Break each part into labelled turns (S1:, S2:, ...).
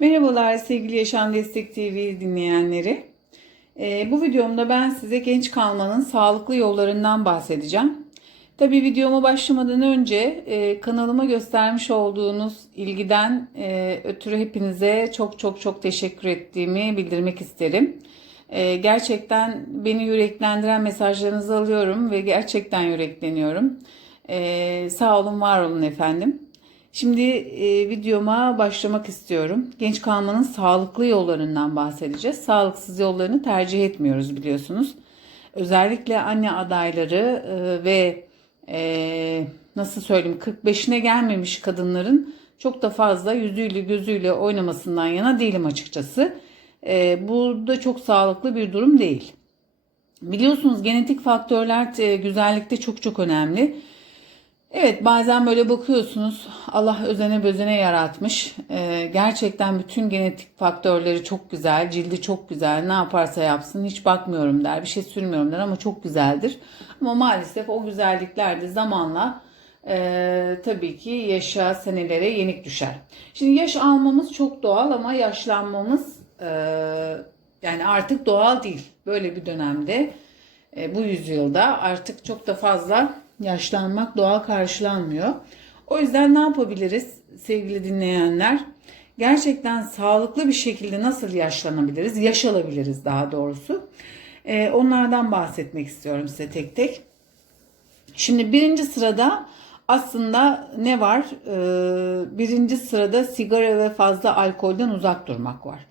S1: Merhabalar sevgili Yaşam Destek TV dinleyenleri. Ee, bu videomda ben size genç kalmanın sağlıklı yollarından bahsedeceğim. Tabii videoma başlamadan önce e, kanalıma göstermiş olduğunuz ilgiden e, ötürü hepinize çok çok çok teşekkür ettiğimi bildirmek isterim. E, gerçekten beni yüreklendiren mesajlarınızı alıyorum ve gerçekten yürekleniyorum. E, sağ olun, var olun efendim. Şimdi e, videoma başlamak istiyorum. Genç kalmanın sağlıklı yollarından bahsedeceğiz. Sağlıksız yollarını tercih etmiyoruz biliyorsunuz. Özellikle anne adayları e, ve e, nasıl söyleyeyim 45'ine gelmemiş kadınların çok da fazla yüzüyle gözüyle oynamasından yana değilim açıkçası. E, bu da çok sağlıklı bir durum değil. Biliyorsunuz genetik faktörler e, güzellikte çok çok önemli. Evet bazen böyle bakıyorsunuz Allah özene bözene yaratmış. Ee, gerçekten bütün genetik faktörleri çok güzel, cildi çok güzel. Ne yaparsa yapsın hiç bakmıyorum der, bir şey sürmüyorum der ama çok güzeldir. Ama maalesef o güzellikler de zamanla e, tabii ki yaşa senelere yenik düşer. Şimdi yaş almamız çok doğal ama yaşlanmamız e, yani artık doğal değil. Böyle bir dönemde e, bu yüzyılda artık çok da fazla yaşlanmak doğal karşılanmıyor. O yüzden ne yapabiliriz sevgili dinleyenler? Gerçekten sağlıklı bir şekilde nasıl yaşlanabiliriz, yaş alabiliriz daha doğrusu. Ee, onlardan bahsetmek istiyorum size tek tek. Şimdi birinci sırada aslında ne var? Ee, birinci sırada sigara ve fazla alkolden uzak durmak var.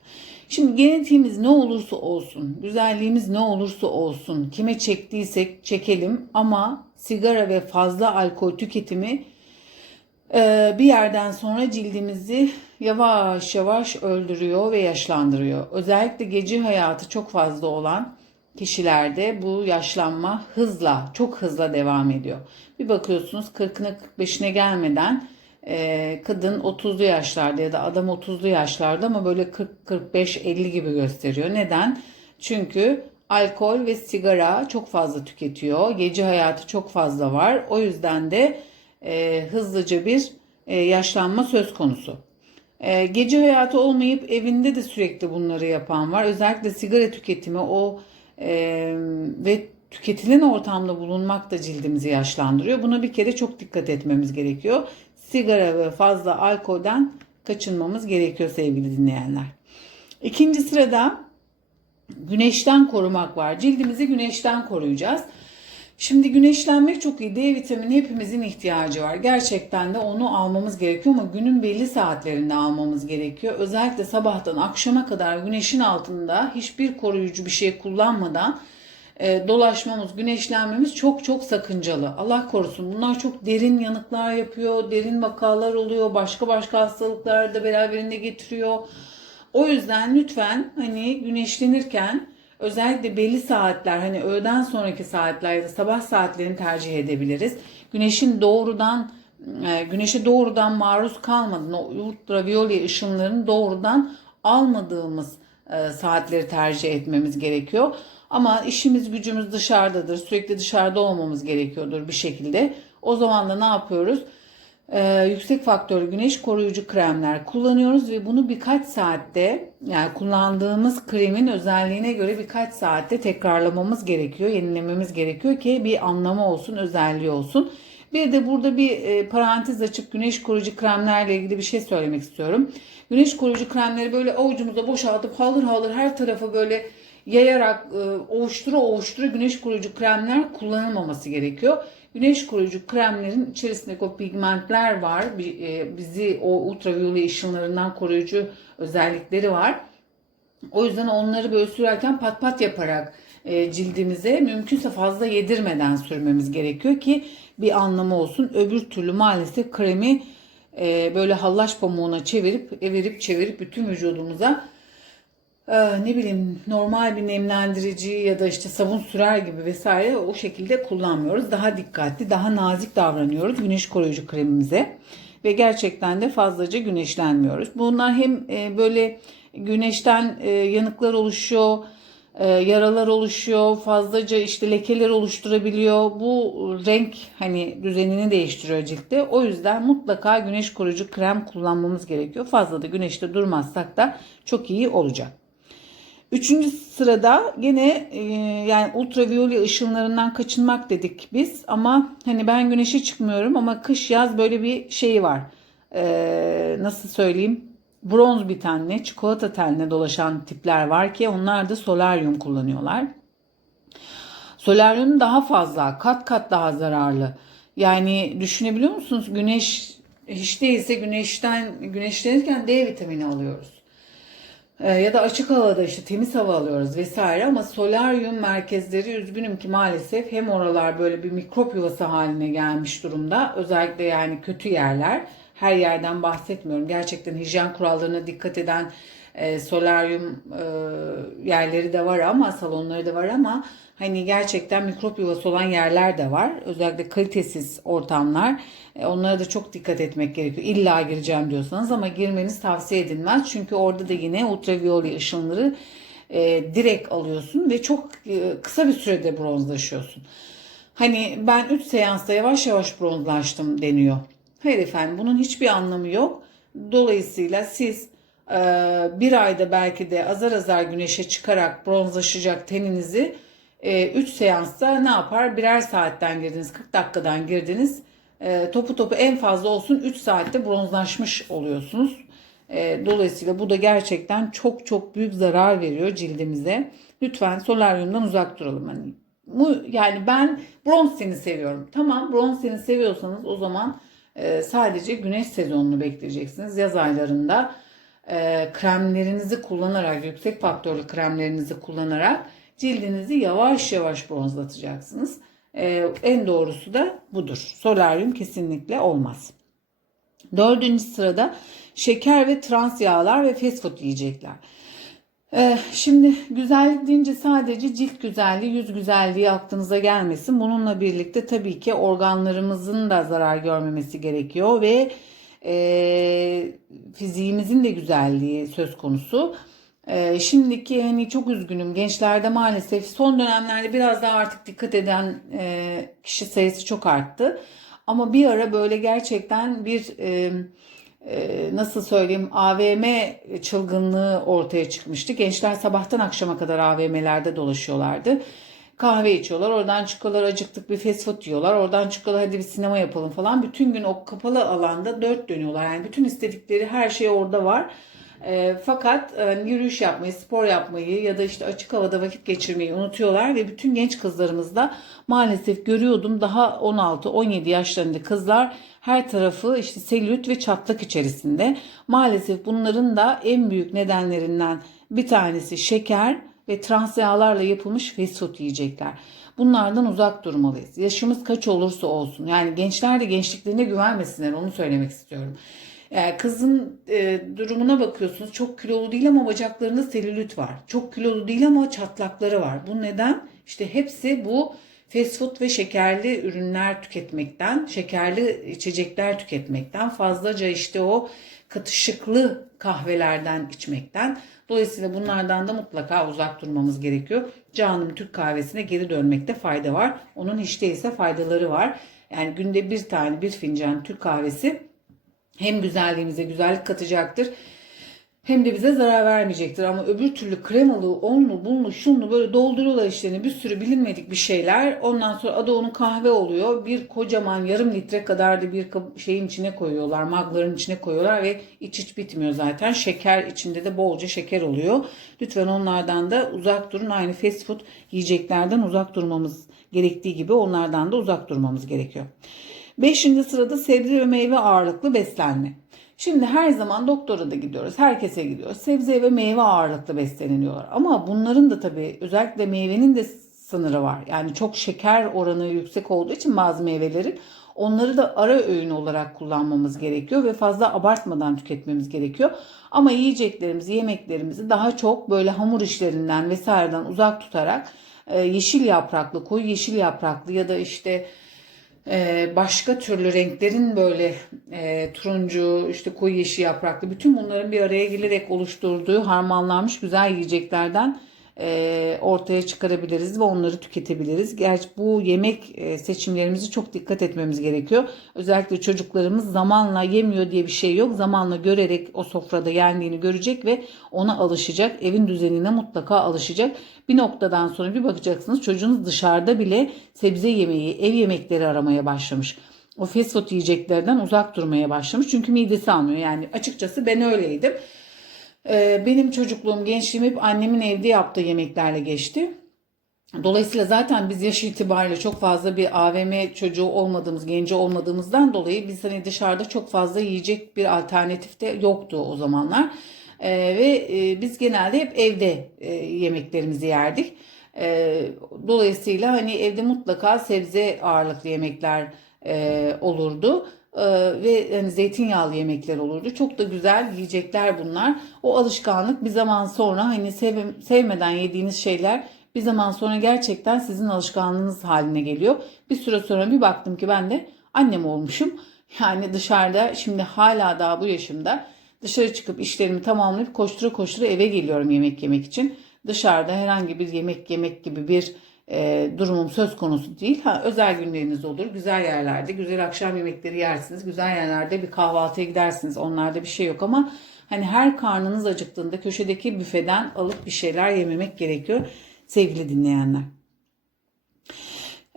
S1: Şimdi genetiğimiz ne olursa olsun, güzelliğimiz ne olursa olsun, kime çektiysek çekelim ama sigara ve fazla alkol tüketimi e, bir yerden sonra cildimizi yavaş yavaş öldürüyor ve yaşlandırıyor. Özellikle gece hayatı çok fazla olan kişilerde bu yaşlanma hızla, çok hızla devam ediyor. Bir bakıyorsunuz 40'ına 45'ine gelmeden e, kadın 30'lu yaşlarda ya da adam 30'lu yaşlarda ama böyle 40 45 50 gibi gösteriyor. Neden? Çünkü alkol ve sigara çok fazla tüketiyor. Gece hayatı çok fazla var. O yüzden de e, hızlıca bir e, yaşlanma söz konusu. E, gece hayatı olmayıp evinde de sürekli bunları yapan var. Özellikle sigara tüketimi o e, ve tüketilen ortamda bulunmak da cildimizi yaşlandırıyor. Buna bir kere çok dikkat etmemiz gerekiyor. Sigara ve fazla alkolden kaçınmamız gerekiyor sevgili dinleyenler. İkinci sırada güneşten korumak var. Cildimizi güneşten koruyacağız. Şimdi güneşlenmek çok iyi. D vitamini hepimizin ihtiyacı var. Gerçekten de onu almamız gerekiyor ama günün belli saatlerinde almamız gerekiyor. Özellikle sabahtan akşama kadar güneşin altında hiçbir koruyucu bir şey kullanmadan e, dolaşmamız, güneşlenmemiz çok çok sakıncalı. Allah korusun. Bunlar çok derin yanıklar yapıyor, derin vakalar oluyor, başka başka hastalıklar da beraberinde getiriyor. O yüzden lütfen hani güneşlenirken özellikle belli saatler hani öğleden sonraki saatler ya da sabah saatlerini tercih edebiliriz. Güneşin doğrudan e, güneşe doğrudan maruz kalmadan o ultraviyole ışınlarını doğrudan almadığımız saatleri tercih etmemiz gerekiyor. Ama işimiz gücümüz dışarıdadır. Sürekli dışarıda olmamız gerekiyordur bir şekilde. O zaman da ne yapıyoruz? Ee, yüksek faktörlü güneş koruyucu kremler kullanıyoruz ve bunu birkaç saatte yani kullandığımız kremin özelliğine göre birkaç saatte tekrarlamamız gerekiyor, yenilememiz gerekiyor ki bir anlamı olsun, özelliği olsun. Bir de burada bir e, parantez açıp güneş koruyucu kremlerle ilgili bir şey söylemek istiyorum. Güneş koruyucu kremleri böyle avucumuza boşaltıp halır halır her tarafa böyle yayarak e, ovuştura güneş koruyucu kremler kullanılmaması gerekiyor. Güneş koruyucu kremlerin içerisindeki o pigmentler var. E, bizi o ultraviyole ışınlarından koruyucu özellikleri var. O yüzden onları böyle sürerken pat pat yaparak cildimize mümkünse fazla yedirmeden sürmemiz gerekiyor ki bir anlamı olsun. Öbür türlü maalesef kremi e, böyle hallaç pamuğuna çevirip evirip çevirip bütün vücudumuza e, ne bileyim normal bir nemlendirici ya da işte sabun sürer gibi vesaire o şekilde kullanmıyoruz. Daha dikkatli, daha nazik davranıyoruz güneş koruyucu kremimize ve gerçekten de fazlaca güneşlenmiyoruz. Bunlar hem e, böyle güneşten e, yanıklar oluşuyor, e, yaralar oluşuyor, fazlaca işte lekeler oluşturabiliyor. Bu renk hani düzenini değiştiriyor ciltte. O yüzden mutlaka güneş koruyucu krem kullanmamız gerekiyor. Fazla da güneşte durmazsak da çok iyi olacak. Üçüncü sırada gene e, yani ultraviyole ışınlarından kaçınmak dedik biz ama hani ben güneşe çıkmıyorum ama kış yaz böyle bir şey var. E, nasıl söyleyeyim? Bronz bir tenle, çikolata tenle dolaşan tipler var ki onlar da solaryum kullanıyorlar. Solaryum daha fazla, kat kat daha zararlı. Yani düşünebiliyor musunuz? Güneş hiç değilse güneşten güneşlenirken D vitamini alıyoruz. Ee, ya da açık havada işte temiz hava alıyoruz vesaire ama solaryum merkezleri üzgünüm ki maalesef hem oralar böyle bir mikrop yuvası haline gelmiş durumda. Özellikle yani kötü yerler. Her yerden bahsetmiyorum. Gerçekten hijyen kurallarına dikkat eden e, solaryum e, yerleri de var ama salonları da var ama hani gerçekten mikrop yuvası olan yerler de var. Özellikle kalitesiz ortamlar. E, onlara da çok dikkat etmek gerekiyor. İlla gireceğim diyorsanız ama girmeniz tavsiye edilmez. Çünkü orada da yine ultraviyole ışınları e, direkt alıyorsun ve çok e, kısa bir sürede bronzlaşıyorsun. Hani ben 3 seansta yavaş yavaş bronzlaştım deniyor. Hayır efendim bunun hiçbir anlamı yok. Dolayısıyla siz e, bir ayda belki de azar azar güneşe çıkarak bronzlaşacak teninizi 3 seansta ne yapar? Birer saatten girdiniz, 40 dakikadan girdiniz. E, topu topu en fazla olsun 3 saatte bronzlaşmış oluyorsunuz. E, dolayısıyla bu da gerçekten çok çok büyük zarar veriyor cildimize. Lütfen solaryumdan uzak duralım. Hani yani ben bronz teni seviyorum. Tamam bronz teni seviyorsanız o zaman e, sadece güneş sezonunu bekleyeceksiniz. Yaz aylarında e, kremlerinizi kullanarak, yüksek faktörlü kremlerinizi kullanarak cildinizi yavaş yavaş bronzlatacaksınız. E, en doğrusu da budur. Solaryum kesinlikle olmaz. Dördüncü sırada şeker ve trans yağlar ve fast food yiyecekler. Ee, şimdi güzellik deyince sadece cilt güzelliği, yüz güzelliği aklınıza gelmesin. Bununla birlikte tabii ki organlarımızın da zarar görmemesi gerekiyor ve e, fiziğimizin de güzelliği söz konusu. E, şimdiki hani çok üzgünüm gençlerde maalesef son dönemlerde biraz daha artık dikkat eden e, kişi sayısı çok arttı. Ama bir ara böyle gerçekten bir e, nasıl söyleyeyim AVM çılgınlığı ortaya çıkmıştı. Gençler sabahtan akşama kadar AVM'lerde dolaşıyorlardı. Kahve içiyorlar, oradan çıkıyorlar acıktık bir fast food yiyorlar, oradan çıkıyorlar hadi bir sinema yapalım falan. Bütün gün o kapalı alanda dört dönüyorlar. Yani bütün istedikleri her şey orada var. E, fakat e, yürüyüş yapmayı, spor yapmayı ya da işte açık havada vakit geçirmeyi unutuyorlar ve bütün genç kızlarımız da maalesef görüyordum daha 16-17 yaşlarında kızlar her tarafı işte selülit ve çatlak içerisinde. Maalesef bunların da en büyük nedenlerinden bir tanesi şeker ve trans yağlarla yapılmış fast food yiyecekler. Bunlardan uzak durmalıyız. Yaşımız kaç olursa olsun. Yani gençler de gençliklerine güvenmesinler onu söylemek istiyorum. Yani kızın e, durumuna bakıyorsunuz çok kilolu değil ama bacaklarında selülit var. Çok kilolu değil ama çatlakları var. Bu neden? İşte hepsi bu fast food ve şekerli ürünler tüketmekten, şekerli içecekler tüketmekten, fazlaca işte o katışıklı kahvelerden içmekten. Dolayısıyla bunlardan da mutlaka uzak durmamız gerekiyor. Canım Türk kahvesine geri dönmekte fayda var. Onun hiç değilse faydaları var. Yani günde bir tane bir fincan Türk kahvesi hem güzelliğimize güzellik katacaktır hem de bize zarar vermeyecektir. Ama öbür türlü kremalı, onlu, bunlu, şunlu böyle dolduruyorlar işlerini bir sürü bilinmedik bir şeyler. Ondan sonra adı onun kahve oluyor. Bir kocaman yarım litre kadar da bir şeyin içine koyuyorlar. Magların içine koyuyorlar ve iç hiç bitmiyor zaten. Şeker içinde de bolca şeker oluyor. Lütfen onlardan da uzak durun. Aynı fast food yiyeceklerden uzak durmamız gerektiği gibi onlardan da uzak durmamız gerekiyor. Beşinci sırada sebze ve meyve ağırlıklı beslenme. Şimdi her zaman doktora da gidiyoruz. Herkese gidiyoruz. Sebze ve meyve ağırlıklı besleniliyorlar. Ama bunların da tabii özellikle meyvenin de sınırı var. Yani çok şeker oranı yüksek olduğu için bazı meyvelerin onları da ara öğün olarak kullanmamız gerekiyor ve fazla abartmadan tüketmemiz gerekiyor. Ama yiyeceklerimizi, yemeklerimizi daha çok böyle hamur işlerinden vesaireden uzak tutarak yeşil yapraklı, koyu yeşil yapraklı ya da işte ee, başka türlü renklerin böyle e, turuncu, işte koyu yeşil yapraklı bütün bunların bir araya gelerek oluşturduğu harmanlanmış güzel yiyeceklerden ortaya çıkarabiliriz ve onları tüketebiliriz. Gerçi bu yemek seçimlerimizi çok dikkat etmemiz gerekiyor. Özellikle çocuklarımız zamanla yemiyor diye bir şey yok. Zamanla görerek o sofrada yendiğini görecek ve ona alışacak. Evin düzenine mutlaka alışacak. Bir noktadan sonra bir bakacaksınız çocuğunuz dışarıda bile sebze yemeği, ev yemekleri aramaya başlamış. O fast food yiyeceklerden uzak durmaya başlamış. Çünkü midesi almıyor. Yani açıkçası ben öyleydim. Ee, benim çocukluğum, gençliğim hep annemin evde yaptığı yemeklerle geçti. Dolayısıyla zaten biz yaş itibariyle çok fazla bir AVM çocuğu olmadığımız, genci olmadığımızdan dolayı biz hani dışarıda çok fazla yiyecek bir alternatif de yoktu o zamanlar. Ee, ve e, biz genelde hep evde e, yemeklerimizi yerdik. Ee, dolayısıyla hani evde mutlaka sebze ağırlıklı yemekler e, olurdu. Ee, ve hani zeytinyağlı yemekler olurdu. Çok da güzel yiyecekler bunlar. O alışkanlık bir zaman sonra hani sev- sevmeden yediğiniz şeyler bir zaman sonra gerçekten sizin alışkanlığınız haline geliyor. Bir süre sonra bir baktım ki ben de annem olmuşum. Yani dışarıda şimdi hala daha bu yaşımda dışarı çıkıp işlerimi tamamlayıp koştura koştura eve geliyorum yemek yemek için. Dışarıda herhangi bir yemek yemek gibi bir e, durumum söz konusu değil. Ha, özel günleriniz olur. Güzel yerlerde güzel akşam yemekleri yersiniz. Güzel yerlerde bir kahvaltıya gidersiniz. Onlarda bir şey yok ama hani her karnınız acıktığında köşedeki büfeden alıp bir şeyler yememek gerekiyor sevgili dinleyenler.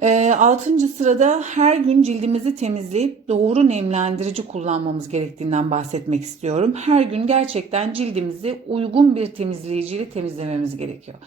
S1: E, altıncı sırada her gün cildimizi temizleyip doğru nemlendirici kullanmamız gerektiğinden bahsetmek istiyorum. Her gün gerçekten cildimizi uygun bir temizleyiciyle temizlememiz gerekiyor.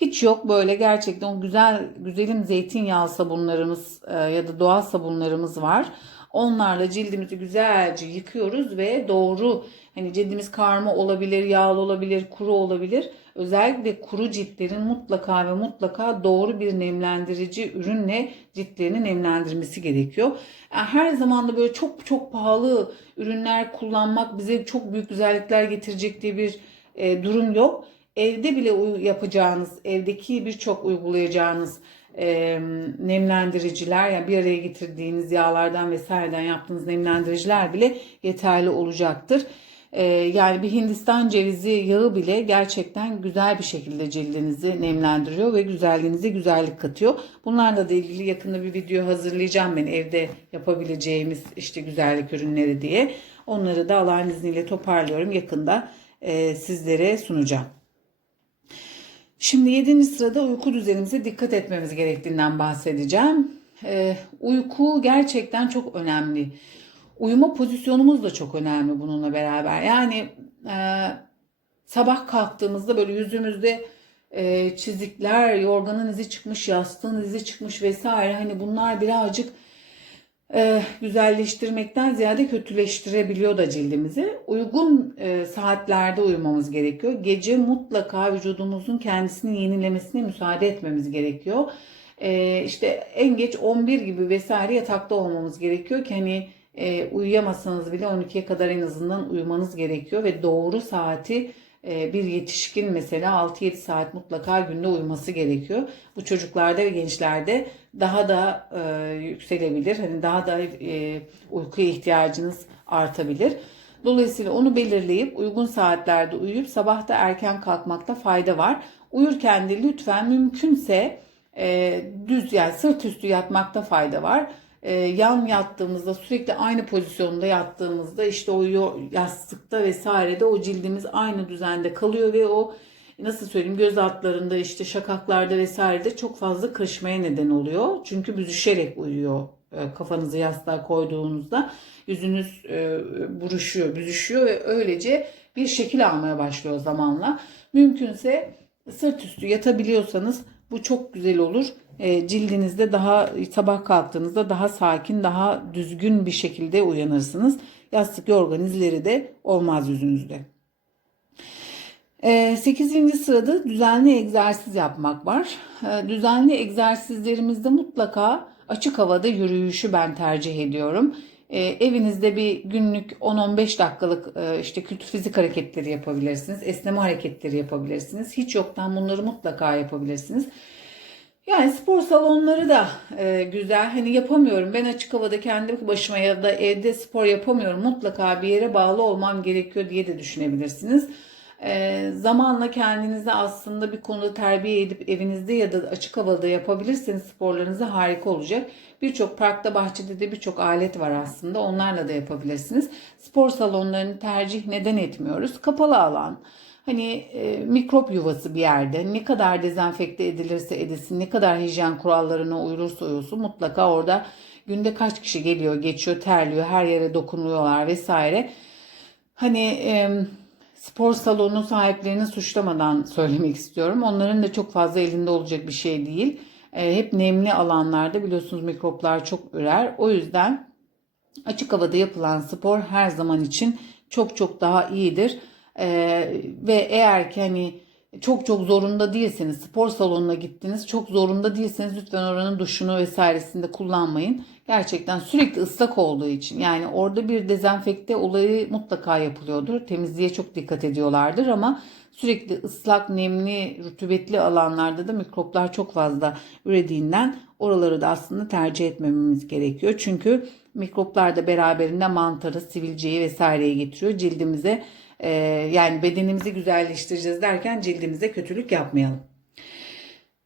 S1: Hiç yok böyle gerçekten o güzel güzelim zeytinyağı sabunlarımız e, ya da doğal sabunlarımız var. Onlarla cildimizi güzelce yıkıyoruz ve doğru hani cildimiz karma olabilir, yağlı olabilir, kuru olabilir. Özellikle kuru ciltlerin mutlaka ve mutlaka doğru bir nemlendirici ürünle ciltlerini nemlendirmesi gerekiyor. Yani her zaman da böyle çok çok pahalı ürünler kullanmak bize çok büyük güzellikler getirecek diye bir e, durum yok evde bile yapacağınız, evdeki birçok uygulayacağınız e, nemlendiriciler yani bir araya getirdiğiniz yağlardan vesaireden yaptığınız nemlendiriciler bile yeterli olacaktır. E, yani bir Hindistan cevizi yağı bile gerçekten güzel bir şekilde cildinizi nemlendiriyor ve güzelliğinize güzellik katıyor. Bunlarla da ilgili yakında bir video hazırlayacağım ben evde yapabileceğimiz işte güzellik ürünleri diye. Onları da Allah'ın izniyle toparlıyorum yakında e, sizlere sunacağım. Şimdi 7. sırada uyku düzenimize dikkat etmemiz gerektiğinden bahsedeceğim. Ee, uyku gerçekten çok önemli. Uyuma pozisyonumuz da çok önemli bununla beraber. Yani e, sabah kalktığımızda böyle yüzümüzde e, çizikler, yorganın izi çıkmış, yastığın izi çıkmış vesaire. Hani bunlar birazcık e, güzelleştirmekten ziyade kötüleştirebiliyor da cildimizi. Uygun e, saatlerde uyumamız gerekiyor. Gece mutlaka vücudumuzun kendisini yenilemesine müsaade etmemiz gerekiyor. E, işte en geç 11 gibi vesaire yatakta olmamız gerekiyor ki hani e, uyuyamasanız bile 12'ye kadar en azından uyumanız gerekiyor ve doğru saati bir yetişkin mesela 6-7 saat mutlaka günde uyuması gerekiyor. Bu çocuklarda ve gençlerde daha da e, yükselebilir. Hani daha da e, uykuya ihtiyacınız artabilir. Dolayısıyla onu belirleyip uygun saatlerde uyuyup sabah da erken kalkmakta fayda var. Uyurken de lütfen mümkünse e, düz yani sırt üstü yatmakta fayda var e, yan yattığımızda sürekli aynı pozisyonda yattığımızda işte o yastıkta vesairede o cildimiz aynı düzende kalıyor ve o nasıl söyleyeyim göz altlarında işte şakaklarda vesairede çok fazla kırışmaya neden oluyor. Çünkü büzüşerek uyuyor e, kafanızı yastığa koyduğunuzda yüzünüz e, buruşuyor, büzüşüyor ve öylece bir şekil almaya başlıyor zamanla. Mümkünse sırt üstü yatabiliyorsanız bu çok güzel olur. E, cildinizde daha sabah kalktığınızda daha sakin, daha düzgün bir şekilde uyanırsınız. Yastık yorgan izleri de olmaz yüzünüzde. E, 8. sırada düzenli egzersiz yapmak var. E, düzenli egzersizlerimizde mutlaka açık havada yürüyüşü ben tercih ediyorum. E, evinizde bir günlük 10-15 dakikalık e, işte kültür fizik hareketleri yapabilirsiniz. Esneme hareketleri yapabilirsiniz. Hiç yoktan bunları mutlaka yapabilirsiniz. Yani spor salonları da e, güzel. Hani yapamıyorum. Ben açık havada kendi başıma ya da evde spor yapamıyorum. Mutlaka bir yere bağlı olmam gerekiyor diye de düşünebilirsiniz. Ee, zamanla kendinizi aslında bir konuda terbiye edip evinizde ya da açık havada yapabilirseniz sporlarınızı harika olacak. Birçok parkta, bahçede de birçok alet var aslında. Onlarla da yapabilirsiniz. Spor salonlarını tercih neden etmiyoruz? Kapalı alan. Hani e, mikrop yuvası bir yerde ne kadar dezenfekte edilirse edilsin, ne kadar hijyen kurallarına uyulursa uyulsun mutlaka orada günde kaç kişi geliyor, geçiyor, terliyor, her yere dokunuyorlar vesaire. Hani e, spor salonu sahiplerini suçlamadan söylemek istiyorum. Onların da çok fazla elinde olacak bir şey değil. E, hep nemli alanlarda biliyorsunuz mikroplar çok ürer. O yüzden açık havada yapılan spor her zaman için çok çok daha iyidir. Ee, ve eğer ki hani çok çok zorunda değilseniz spor salonuna gittiniz çok zorunda değilseniz lütfen oranın duşunu vesairesinde kullanmayın. Gerçekten sürekli ıslak olduğu için yani orada bir dezenfekte olayı mutlaka yapılıyordur. Temizliğe çok dikkat ediyorlardır ama sürekli ıslak, nemli, rutubetli alanlarda da mikroplar çok fazla ürediğinden oraları da aslında tercih etmememiz gerekiyor. Çünkü mikroplar da beraberinde mantarı, sivilceyi vesaireyi getiriyor. Cildimize yani bedenimizi güzelleştireceğiz derken cildimize kötülük yapmayalım.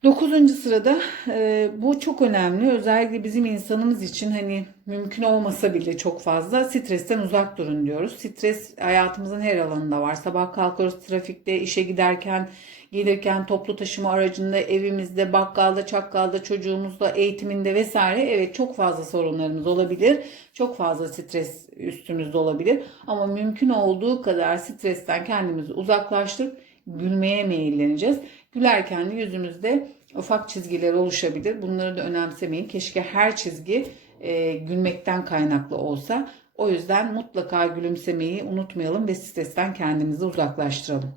S1: Dokuzuncu sırada e, bu çok önemli. Özellikle bizim insanımız için hani mümkün olmasa bile çok fazla stresten uzak durun diyoruz. Stres hayatımızın her alanında var. Sabah kalkıyoruz trafikte, işe giderken, gelirken, toplu taşıma aracında, evimizde, bakkalda, çakkalda, çocuğumuzla, eğitiminde vesaire. Evet çok fazla sorunlarımız olabilir. Çok fazla stres üstümüzde olabilir. Ama mümkün olduğu kadar stresten kendimizi uzaklaştırıp gülmeye meyilleneceğiz. Gülerken de yüzümüzde ufak çizgiler oluşabilir. Bunları da önemsemeyin. Keşke her çizgi e, gülmekten kaynaklı olsa. O yüzden mutlaka gülümsemeyi unutmayalım ve stresten kendimizi uzaklaştıralım.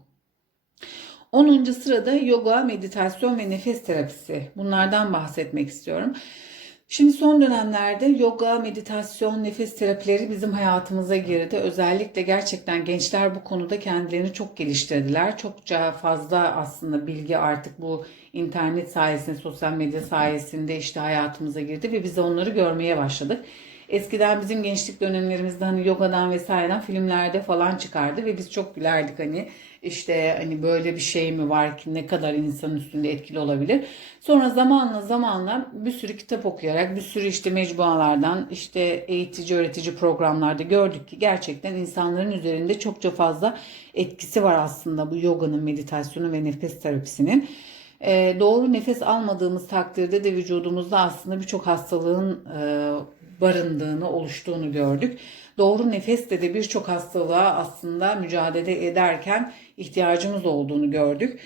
S1: 10. sırada yoga, meditasyon ve nefes terapisi. Bunlardan bahsetmek istiyorum. Şimdi son dönemlerde yoga, meditasyon, nefes terapileri bizim hayatımıza girdi. Özellikle gerçekten gençler bu konuda kendilerini çok geliştirdiler. Çokça fazla aslında bilgi artık bu internet sayesinde, sosyal medya sayesinde işte hayatımıza girdi ve biz de onları görmeye başladık. Eskiden bizim gençlik dönemlerimizde hani yogadan vesaireden filmlerde falan çıkardı ve biz çok gülerdik hani işte hani böyle bir şey mi var ki ne kadar insanın üstünde etkili olabilir. Sonra zamanla zamanla bir sürü kitap okuyarak bir sürü işte mecmualardan işte eğitici öğretici programlarda gördük ki gerçekten insanların üzerinde çokça fazla etkisi var aslında bu yoganın, meditasyonun ve nefes terapisinin. Ee, doğru nefes almadığımız takdirde de vücudumuzda aslında birçok hastalığın e, barındığını, oluştuğunu gördük. Doğru nefeste de birçok hastalığa aslında mücadele ederken ihtiyacımız olduğunu gördük.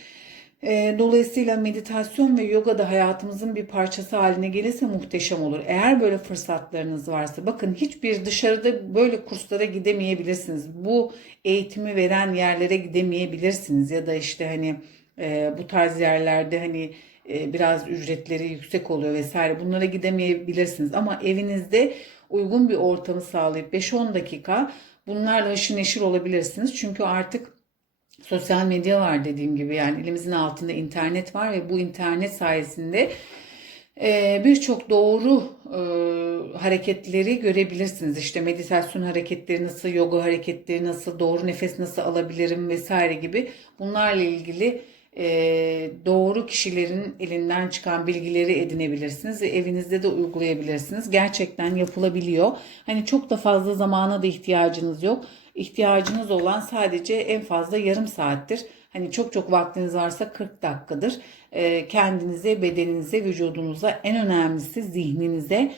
S1: E, dolayısıyla meditasyon ve yoga da hayatımızın bir parçası haline gelirse muhteşem olur. Eğer böyle fırsatlarınız varsa bakın hiçbir dışarıda böyle kurslara gidemeyebilirsiniz. Bu eğitimi veren yerlere gidemeyebilirsiniz ya da işte hani e, bu tarz yerlerde hani biraz ücretleri yüksek oluyor vesaire bunlara gidemeyebilirsiniz ama evinizde uygun bir ortamı sağlayıp 5-10 dakika bunlarla haşır neşir olabilirsiniz. Çünkü artık sosyal medya var dediğim gibi yani elimizin altında internet var ve bu internet sayesinde e, birçok doğru e, hareketleri görebilirsiniz. İşte meditasyon hareketleri nasıl, yoga hareketleri nasıl, doğru nefes nasıl alabilirim vesaire gibi bunlarla ilgili e, doğru kişilerin elinden çıkan bilgileri edinebilirsiniz ve evinizde de uygulayabilirsiniz. Gerçekten yapılabiliyor. Hani çok da fazla zamana da ihtiyacınız yok. İhtiyacınız olan sadece en fazla yarım saattir. Hani çok çok vaktiniz varsa 40 dakikadır. E, kendinize, bedeninize, vücudunuza en önemlisi zihninize e,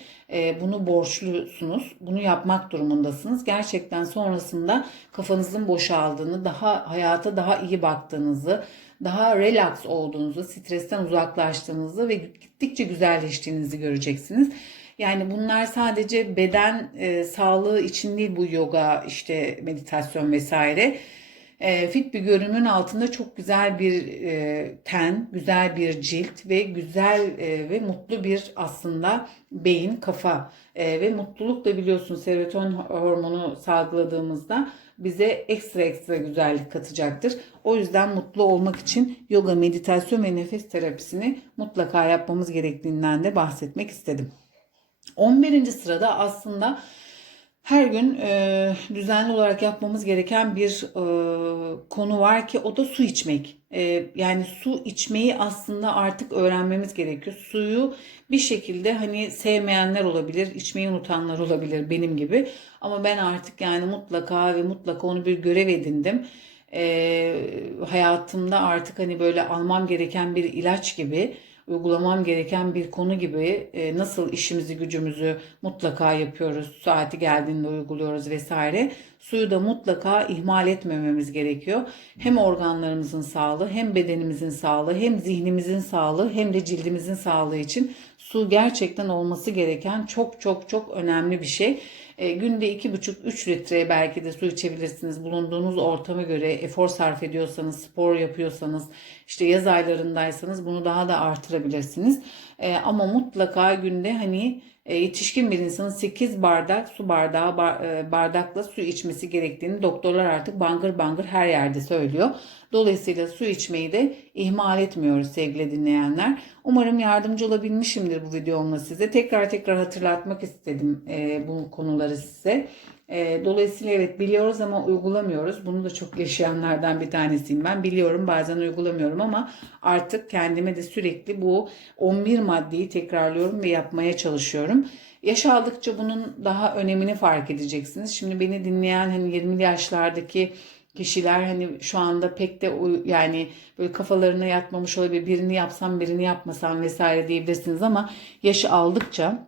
S1: bunu borçlusunuz. Bunu yapmak durumundasınız. Gerçekten sonrasında kafanızın boşaldığını, daha hayata daha iyi baktığınızı, daha relax olduğunuzu, stresten uzaklaştığınızı ve gittikçe güzelleştiğinizi göreceksiniz. Yani bunlar sadece beden e, sağlığı için değil bu yoga, işte meditasyon vesaire. E, fit bir görünümün altında çok güzel bir e, ten, güzel bir cilt ve güzel e, ve mutlu bir aslında beyin, kafa e, ve mutluluk da biliyorsun serotonin hormonu salgıladığımızda bize ekstra ekstra güzellik katacaktır. O yüzden mutlu olmak için yoga, meditasyon ve nefes terapisini mutlaka yapmamız gerektiğinden de bahsetmek istedim. 11. sırada aslında her gün e, düzenli olarak yapmamız gereken bir e, konu var ki o da su içmek. E, yani su içmeyi aslında artık öğrenmemiz gerekiyor. Suyu bir şekilde hani sevmeyenler olabilir, içmeyi unutanlar olabilir benim gibi. Ama ben artık yani mutlaka ve mutlaka onu bir görev edindim. E, hayatımda artık hani böyle almam gereken bir ilaç gibi uygulamam gereken bir konu gibi e, nasıl işimizi gücümüzü mutlaka yapıyoruz, saati geldiğinde uyguluyoruz vesaire. Suyu da mutlaka ihmal etmememiz gerekiyor. Hem organlarımızın sağlığı, hem bedenimizin sağlığı, hem zihnimizin sağlığı, hem de cildimizin sağlığı için su gerçekten olması gereken çok çok çok önemli bir şey. E, günde 2,5-3 litre belki de su içebilirsiniz. Bulunduğunuz ortama göre efor sarf ediyorsanız, spor yapıyorsanız, işte yaz aylarındaysanız bunu daha da artırabilirsiniz. E, ama mutlaka günde hani yetişkin bir insanın 8 bardak su bardağı bar- e, bardakla su içmesi gerektiğini doktorlar artık bangır bangır her yerde söylüyor. Dolayısıyla su içmeyi de ihmal etmiyoruz sevgili dinleyenler. Umarım yardımcı olabilmişimdir bu videomla size. Tekrar tekrar hatırlatmak istedim e, bu konuları size. E, dolayısıyla evet biliyoruz ama uygulamıyoruz. Bunu da çok yaşayanlardan bir tanesiyim ben. Biliyorum bazen uygulamıyorum ama artık kendime de sürekli bu 11 maddeyi tekrarlıyorum ve yapmaya çalışıyorum. Yaş aldıkça bunun daha önemini fark edeceksiniz. Şimdi beni dinleyen hani 20'li yaşlardaki kişiler hani şu anda pek de yani böyle kafalarına yatmamış olabilir. Birini yapsam birini yapmasam vesaire diyebilirsiniz ama yaşı aldıkça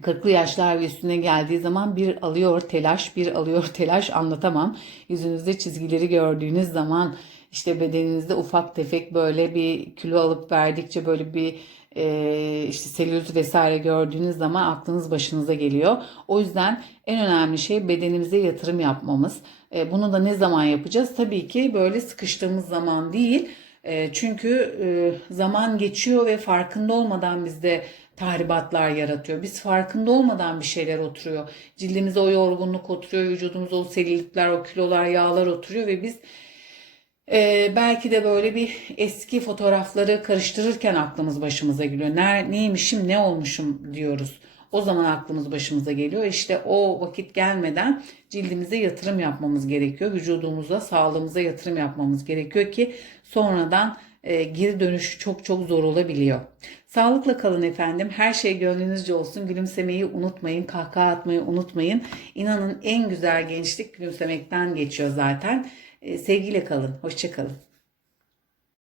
S1: 40'lı yaşlar üstüne geldiği zaman bir alıyor telaş, bir alıyor telaş anlatamam. Yüzünüzde çizgileri gördüğünüz zaman işte bedeninizde ufak tefek böyle bir kilo alıp verdikçe böyle bir e, işte selülit vesaire gördüğünüz zaman aklınız başınıza geliyor. O yüzden en önemli şey bedenimize yatırım yapmamız. E, bunu da ne zaman yapacağız? Tabii ki böyle sıkıştığımız zaman değil. E, çünkü e, zaman geçiyor ve farkında olmadan bizde tahribatlar yaratıyor. Biz farkında olmadan bir şeyler oturuyor. Cildimize o yorgunluk oturuyor, vücudumuza o selülitler, o kilolar, yağlar oturuyor ve biz ee, belki de böyle bir eski fotoğrafları karıştırırken aklımız başımıza geliyor. Ne, neymişim, ne olmuşum diyoruz. O zaman aklımız başımıza geliyor. İşte o vakit gelmeden cildimize yatırım yapmamız gerekiyor. Vücudumuza, sağlığımıza yatırım yapmamız gerekiyor ki sonradan e, geri dönüşü çok çok zor olabiliyor. Sağlıkla kalın efendim. Her şey gönlünüzce olsun. Gülümsemeyi unutmayın. Kahkaha atmayı unutmayın. İnanın en güzel gençlik gülümsemekten geçiyor zaten. E, sevgiyle kalın. Hoşça kalın.